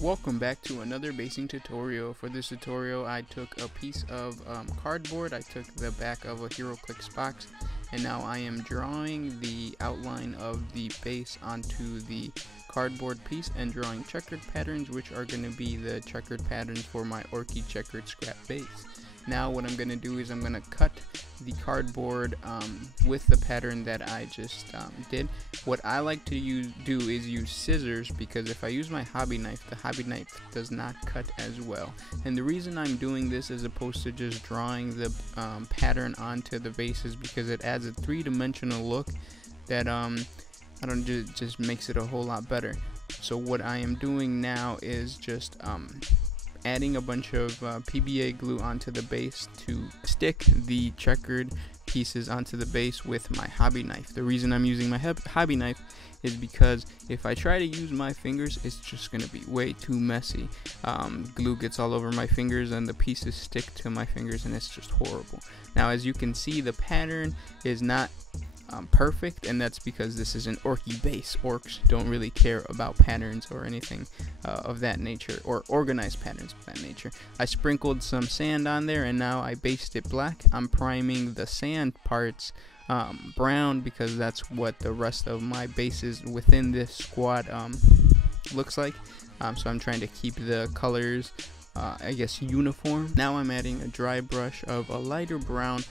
Welcome back to another basing tutorial. For this tutorial I took a piece of cardboard, I took the back of a Heroclix box, and now I am drawing the outline of the base onto the cardboard piece and drawing checkered patterns, which are going to be the checkered patterns for my Orky checkered scrap base. Now what I'm going to do is I'm going to cut the cardboard with the pattern that I just did. What I like to do is use scissors, because if I use my hobby knife, the hobby knife does not cut as well. And the reason I'm doing this as opposed to just drawing the pattern onto the base is because it adds a three-dimensional look that just makes it a whole lot better. So what I am doing now is just adding a bunch of PBA glue onto the base to stick the checkered pieces onto the base with my hobby knife. The reason I'm using my hobby knife is because if I try to use my fingers, it's just going to be way too messy. Glue gets all over my fingers and the pieces stick to my fingers, and it's just horrible. Now, as you can see, the pattern is not perfect, and that's because this is an Orky base. Orcs don't really care about patterns or anything of that nature, or organized patterns of that nature. I sprinkled some sand on there, and now I based it black. I'm priming the sand parts brown, because that's what the rest of my bases within this squad looks like. So I'm trying to keep the colors I guess uniform. Now I'm adding a dry brush of a lighter brown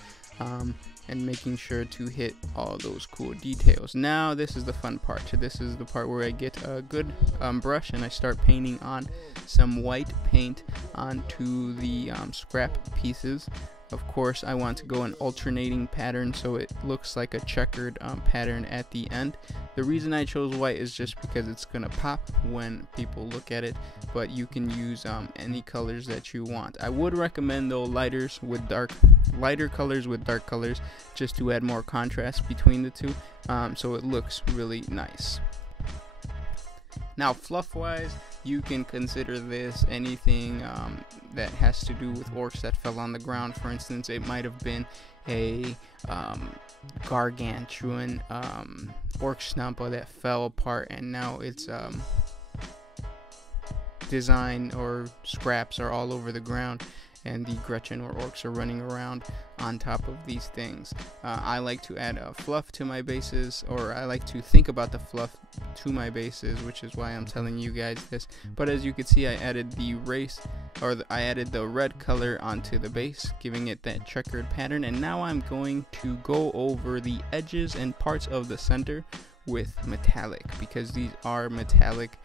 and making sure to hit all those cool details. Now this is the fun part. This is the part where I get a good brush and I start painting on some white paint onto the scrap pieces. Of course, I want to go an alternating pattern so it looks like a checkered pattern at the end. The reason I chose white is just because it's gonna pop when people look at it, but you can use any colors that you want. I would recommend though lighter colors with dark colors, just to add more contrast between the two, so it looks really nice. Now, fluff wise, you can consider this anything that has to do with orcs that fell on the ground. For instance, it might have been a gargantuan orc snappa that fell apart, and now its design or scraps are all over the ground, and the Gretchin or orcs are running around on top of these things. I like to add fluff to my bases, or I like to think about the fluff to my bases, which is why I'm telling you guys this. But as you can see, I added I added the red color onto the base, giving it that checkered pattern. And now I'm going to go over the edges and parts of the center with metallic, because these are metallic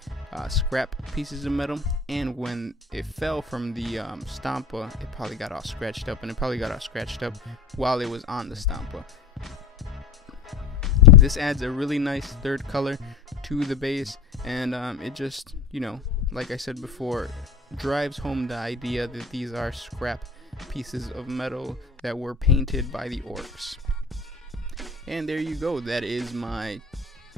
scrap pieces of metal, and when it fell from the stampa, it probably got all scratched up, and it probably got all scratched up while it was on the stampa. This adds a really nice third color to the base, and it just, you know, like I said before, drives home the idea that these are scrap pieces of metal that were painted by the orcs. And there you go, that is my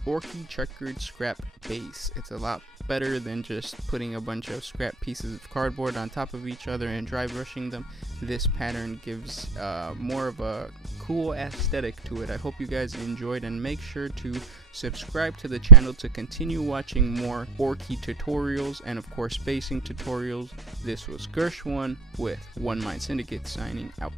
Orky checkered scrap base. It's a lot better than just putting a bunch of scrap pieces of cardboard on top of each other and dry brushing them. This pattern gives more of a cool aesthetic to it. I hope you guys enjoyed, and make sure to subscribe to the channel to continue watching more Orky tutorials and of course basing tutorials. This was Gersh1 with One Mind Syndicate signing out.